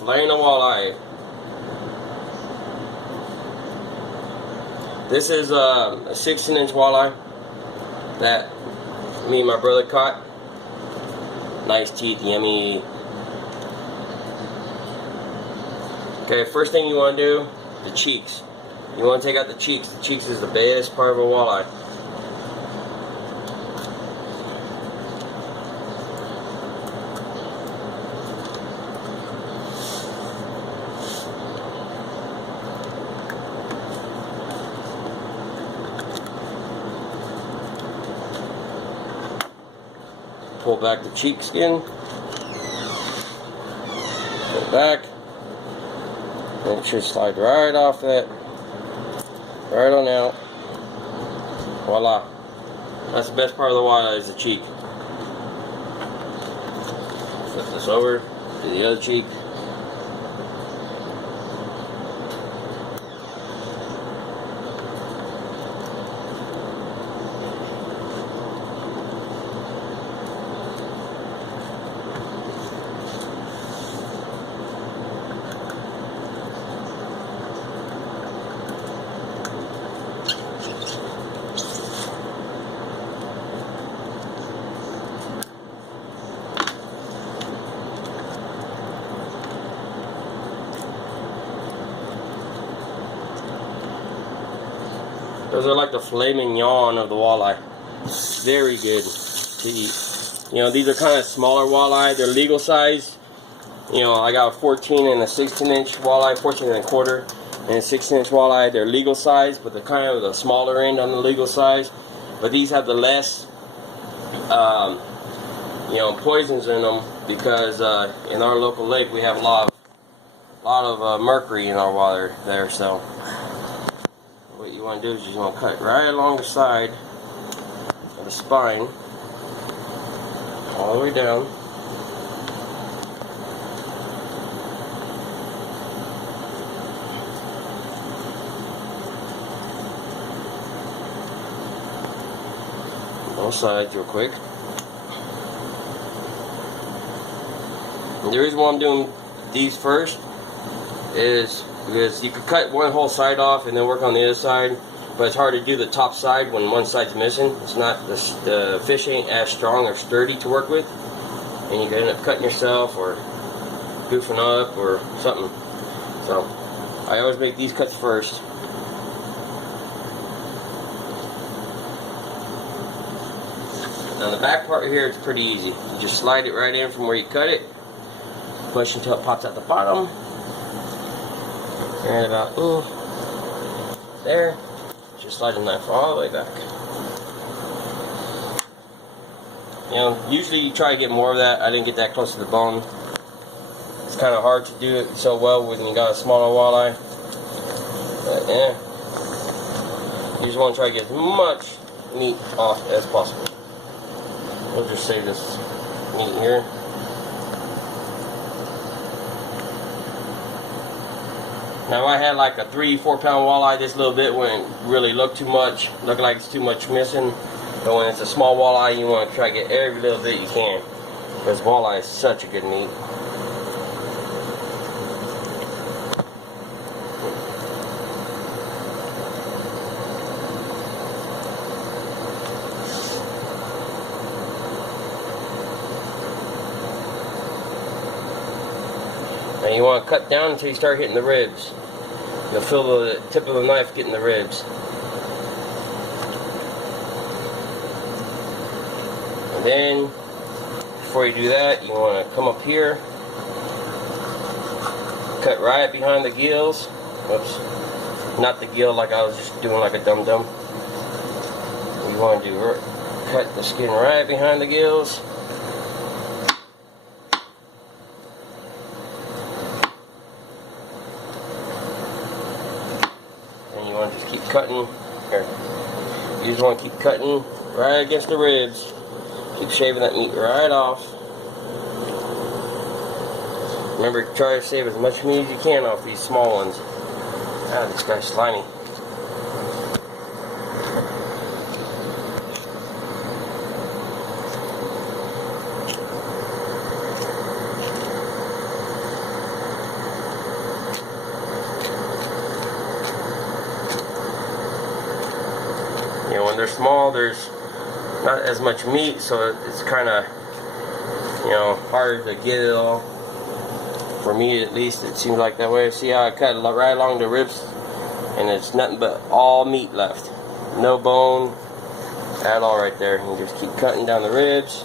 filleting a walleye. This is a 16-inch walleye that me and my brother caught. Nice teeth, yummy. Okay, first thing you want to do, the cheeks. You want to take out the cheeks. The cheeks is the best part of a walleye. Pull back the cheek skin. Pull it back. And it should slide right off that. Right on out. Voila. That's the best part of the walleye is the cheek. Flip this over to the other cheek. Those are like the filet mignon of the walleye. Very good to eat. You know, these are kind of smaller walleye. They're legal size. You know, I got a 14 and a 16-inch walleye, 14 and a quarter, and a 16-inch walleye. They're legal size, but they're kind of the smaller end on the legal size. But these have the less, you know, poisons in them because in our local lake we have a lot of mercury in our water there. So what you want to do is you want to cut right along the side of the spine, all the way down. Both sides real quick. And the reason why I'm doing these first is because you could cut one whole side off and then work on the other side, but it's hard to do the top side when one side's missing. It's not, the fish ain't as strong or sturdy to work with, and you can end up cutting yourself or goofing up or something. So I always make these cuts first. Now the back part here is pretty easy. You just slide it right in from where you cut it, push until it pops at the bottom. And about there, just slide the knife all the way back. You know, usually you try to get more of that. I didn't get that close to the bone. It's kind of hard to do it so well when you got a smaller walleye. But yeah, you just want to try to get as much meat off as possible. We'll just save this meat here. Now if I had like a 3-4 pound walleye, this little bit wouldn't really look too much, look like it's too much missing. But when it's a small walleye, you want to try to get every little bit you can, because walleye is such a good meat. And you want to cut down until you start hitting the ribs. You'll feel the tip of the knife getting the ribs. And then, before you do that, you want to come up here, cut right behind the gills. Oops, not the gill like I was just doing like a dum-dum. You want to do cut the skin right behind the gills. You want to just keep cutting. Here. You just want to keep cutting right against the ribs. Keep shaving that meat right off. Remember, try to save as much meat as you can off these small ones. Ah, this guy's slimy. when they're small, there's not as much meat, so it's kind of, you know, hard to get it all. For me, at least, it seems like that way. See how I cut right along the ribs, and it's nothing but all meat left, no bone at all right there. You just keep cutting down the ribs.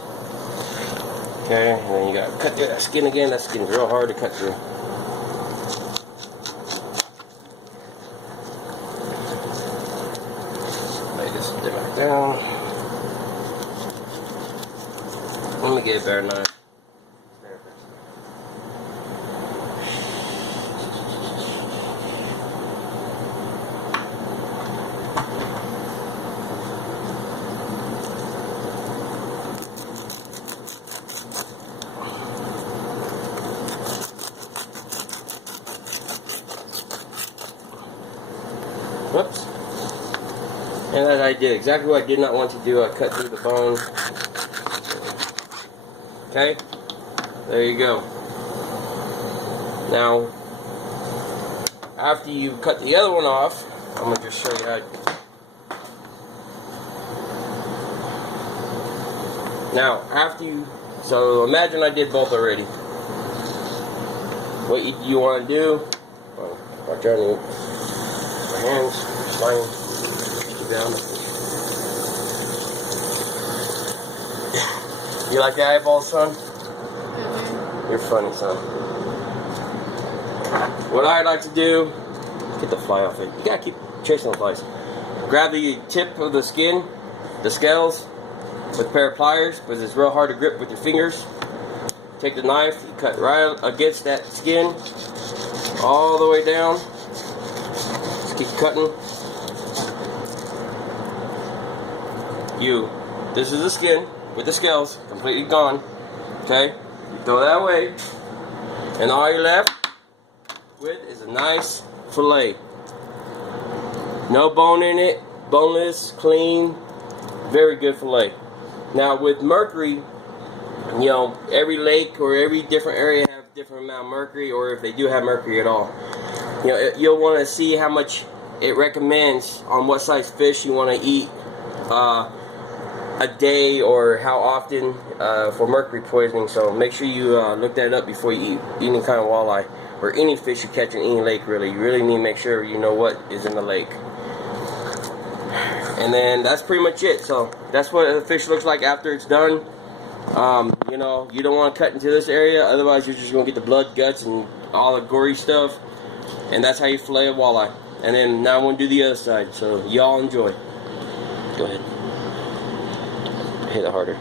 Okay, and then you got to cut through that skin again. That skin's real hard to cut through. Lay this back down. Let me get a better knife. Whoops. And as I did exactly what I did not want to do, I cut through the bone. Okay? There you go. Now, after you cut the other one off, I'm going to just show you how. Now, after you, so imagine I did both already. What you want to do, watch out on my hands, flying down. You like the eyeballs, son? Mm-hmm. You're funny, son. What I like to do, get the fly off it. You gotta keep chasing the flies. Grab the tip of the skin, the scales, with a pair of pliers, because it's real hard to grip with your fingers. Take the knife, you cut right against that skin, all the way down. Just keep cutting. This is the skin with the scales completely gone. Okay, you throw that away, and all you're left with is a nice fillet. No bone in it, boneless, clean, very good fillet. Now with mercury, you know, every lake or every different area have different amount of mercury, or if they do have mercury at all. You know, you'll want to see how much it recommends on what size fish you want to eat a day, or how often for mercury poisoning. So make sure you look that up before you eat any kind of walleye or any fish you catch in any lake. Really, you really need to make sure you know what is in the lake. And then that's pretty much it. So that's what the fish looks like after it's done. You know, you don't want to cut into this area, otherwise you're just going to get the blood, guts, and all the gory stuff. And that's how you fillet a walleye. And then now I'm going to do the other side, so y'all enjoy. Go ahead. Hit it harder.